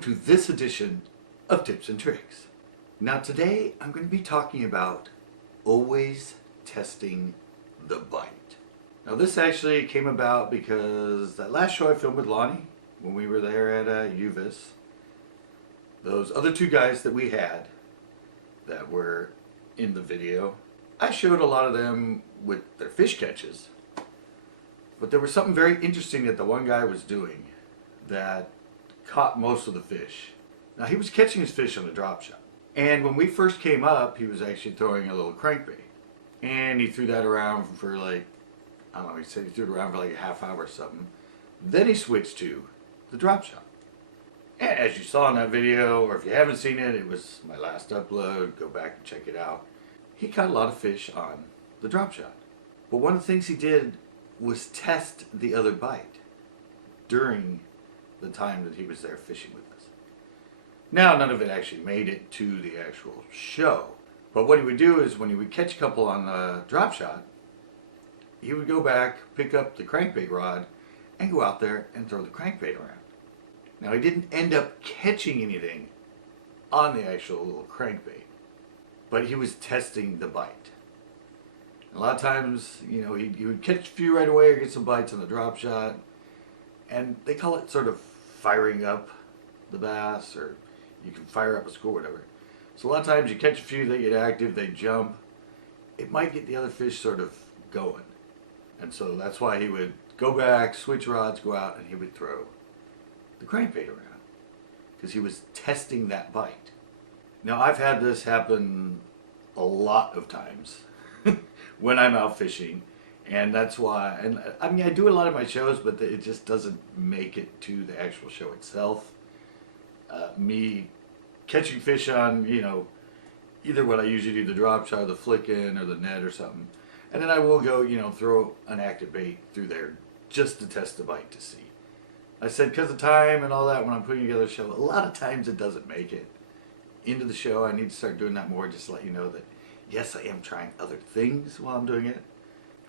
to this edition of Tips and Tricks. Now today I'm going to be talking about always testing the bite. Now this actually came about because that last show I filmed with Lonnie when we were there at UVIS, those other two guys that we had that were in the video, I showed a lot of them with their fish catches, but there was something very interesting that the one guy was doing that caught most of the fish. Now he was catching his fish on a drop shot, and when we first came up he was actually throwing a little crankbait, and he threw that around for like, I don't know, he said he threw it around for like a half hour or something. Then he switched to the drop shot, and as you saw in that video, or if you haven't seen it, it was my last upload, go back and check it out. He caught a lot of fish on the drop shot, but one of the things he did was test the other bite during the time that he was there fishing with us. Now none of it actually made it to the actual show, but what he would do is when he would catch a couple on the drop shot, he would go back, pick up the crankbait rod, and go out there and throw the crankbait around. Now he didn't end up catching anything on the actual little crankbait, but he was testing the bite. A lot of times, you know, he would catch a few right away or get some bites on the drop shot, and they call it sort of firing up the bass, or you can fire up a score, whatever. So a lot of times you catch a few, they get active, they jump. It might get the other fish sort of going. And so that's why he would go back, switch rods, go out, and he would throw the crankbait around, because he was testing that bite. Now I've had this happen a lot of times when I'm out fishing, and that's why, and I mean I do a lot of my shows, but it just doesn't make it to the actual show itself. Me catching fish on, you know, either what I usually do, the drop shot, or the flick in, or the net or something, and then I will go, you know, throw an active bait through there just to test the bite to see. I said because of time and all that, when I'm putting together a show, a lot of times it doesn't make it into the show. I need to start doing that more, just to let you know that yes, I am trying other things while I'm doing it.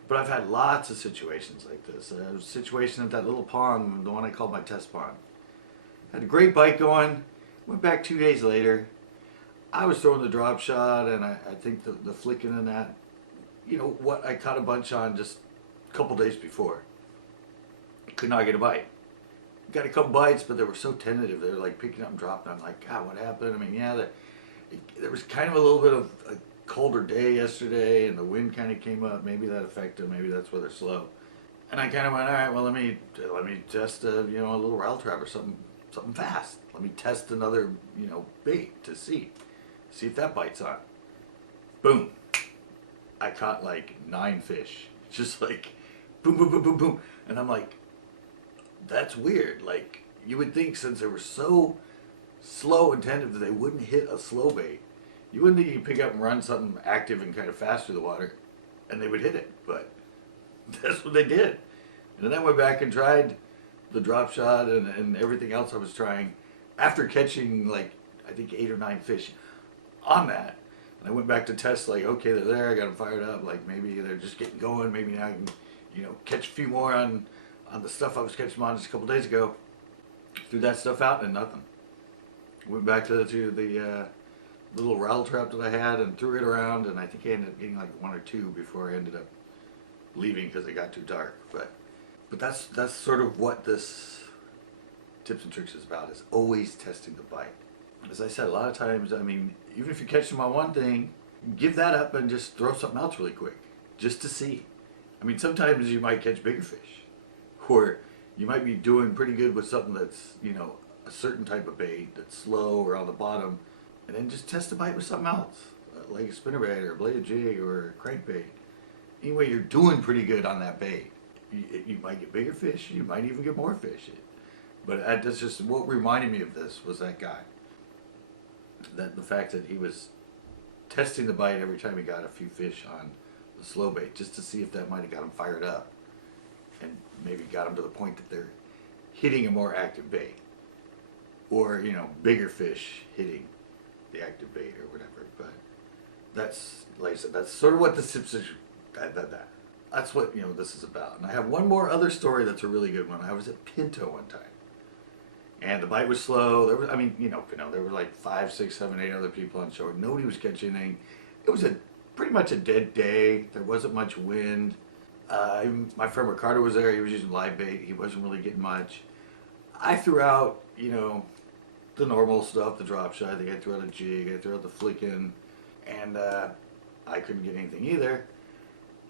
But I've had lots of situations like this. A situation at that little pond, the one I called my test pond. Had a great bite going. Went back 2 days later. I was throwing the drop shot, and I think the flicking in that, you know, what I caught a bunch on just a couple days before. Could not get a bite. Got a couple bites, but they were so tentative. They were like picking up and dropping. I'm like, God, what happened? I mean, yeah, there was kind of a little bit of a colder day yesterday, and the wind kind of came up. Maybe that affected. Maybe that's why they're slow. And I kind of went, all right, well, let me test a little rattle trap or something fast. Let me test another bait to see if that bites on. Boom! I caught like 9 fish, just like boom, boom, boom, boom, boom, and I'm like, that's weird. Like, you would think since they were so slow and tentative that they wouldn't hit a slow bait. You wouldn't think you could pick up and run something active and kind of fast through the water, and they would hit it, but that's what they did. And then I went back and tried the drop shot and everything else I was trying after catching like, I think 8 or 9 fish on that. And I went back to test, like, okay, they're there, I got them fired up, like maybe they're just getting going, maybe now I can, catch a few more on the stuff I was catching on just a couple days ago. Threw that stuff out and nothing. Went back to the little rattle trap that I had and threw it around, and I think I ended up getting like 1 or 2 before I ended up leaving because it got too dark. But that's sort of what this Tips and Tricks is about, is always testing the bite. As I said, a lot of times, I mean, even if you catch them on one thing, give that up and just throw something else really quick, just to see. I mean, sometimes you might catch bigger fish, or you might be doing pretty good with something that's, a certain type of bait that's slow or on the bottom, and then just test the bite with something else, like a spinnerbait or a bladed jig or a crankbait. Anyway, you're doing pretty good on that bait. You might get bigger fish, you might even get more fish. But that's just what reminded me of this, was that guy. That the fact that he was testing the bite every time he got a few fish on the slow bait, just to see if that might have got him fired up, and maybe got him to the point that they're hitting a more active bait, or bigger fish hitting the active bait or whatever. But that's, like I said, that's sort of what the tips is. That's what this is about. And I have one more other story that's a really good one. I was at Pinto one time, And the bite was slow. There was, I mean, there were like 5, 6, 7, 8 other people on shore. Nobody was catching anything. It was pretty much a dead day. There wasn't much wind. My friend Ricardo was there. He was using live bait. He wasn't really getting much. I threw out, the normal stuff, the drop shot. I think I threw out a jig. I threw out the flicking, and I couldn't get anything either.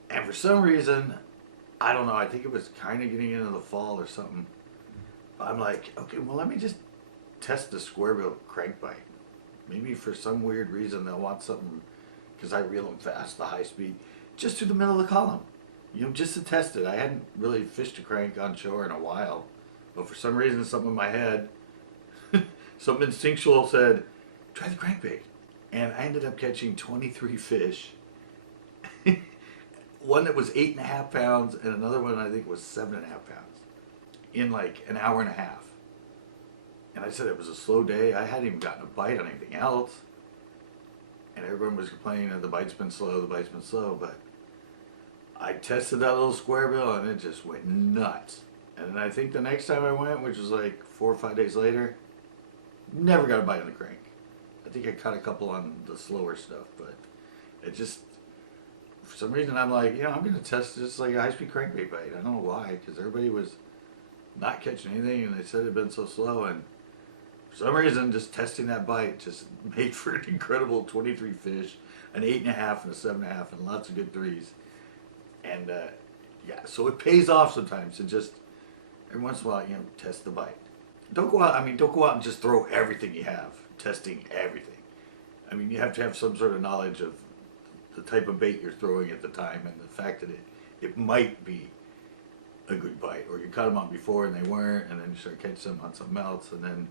And for some reason, I don't know. I think it was kind of getting into the fall or something. I'm like, okay, well, let me just test the square bill crankbite. Maybe for some weird reason they'll want something, because I reel them fast, the high speed, just through the middle of the column. Just to test it. I hadn't really fished a crank on shore in a while, but for some reason, something in my head, something instinctual said, try the crankbait. And I ended up catching 23 fish. One that was 8.5 pounds, and another one I think was 7.5 pounds. In like an hour and a half. And I said it was a slow day. I hadn't even gotten a bite on anything else. And everyone was complaining that the bite's been slow, but I tested that little square bill and it just went nuts. And then I think the next time I went, which was like 4 or 5 days later, never got a bite on the crank. I think I caught a couple on the slower stuff, but it just, for some reason I'm like, I'm going to test just like a high-speed crankbait bite. I don't know why, because everybody was not catching anything, and they said it had been so slow, and for some reason, just testing that bite just made for an incredible 23 fish, an 8.5 and a 7.5, and lots of good threes. And so it pays off sometimes to just every once in a while, test the bite. Don't go out and just throw everything you have, testing everything. I mean, you have to have some sort of knowledge of the type of bait you're throwing at the time, and the fact that it might be a good bite, or you caught them on before and they weren't, and then you start catching them on something else, and then,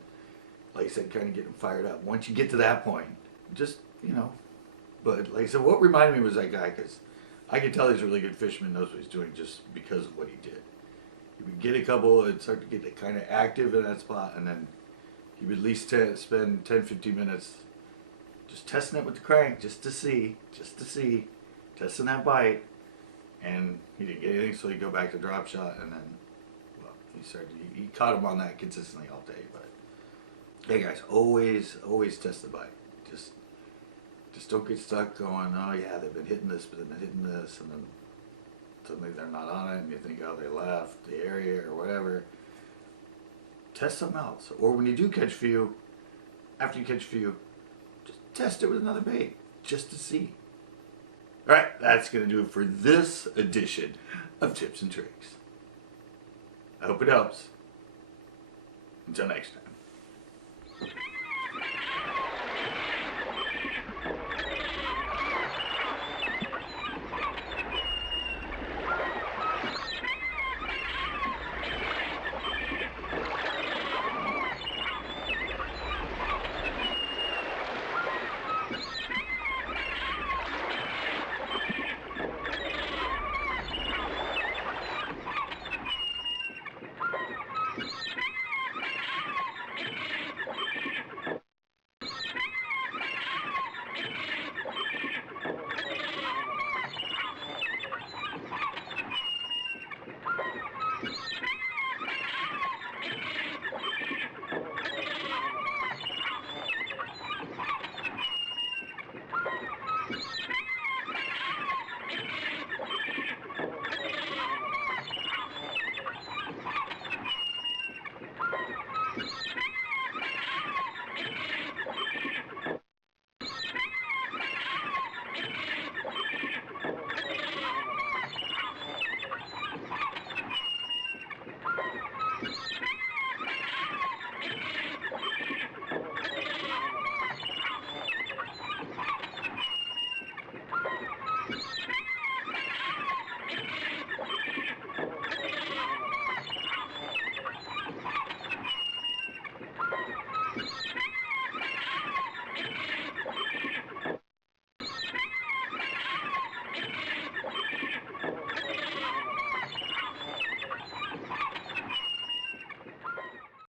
like I said, kind of get them fired up. Once you get to that point, just, but like I said, what reminded me was that guy, because I could tell he's a really good fisherman, knows what he's doing just because of what he did. He would get a couple and start to get kind of active in that spot, and then he would at least spend 10, 15 minutes just testing it with the crank, just to see, testing that bite. And he didn't get anything, so he'd go back to drop shot, and then, he caught him on that consistently all day. But hey guys, always test the bite. Just don't get stuck going, oh yeah, they've been hitting this, but then they're hitting this, and then suddenly they're not on it, and you think, oh, they left the area or whatever. Test something else. Or when you do catch a few, after you catch a few, just test it with another bait, just to see. Alright, that's going to do it for this edition of Tips and Tricks. I hope it helps. Until next time.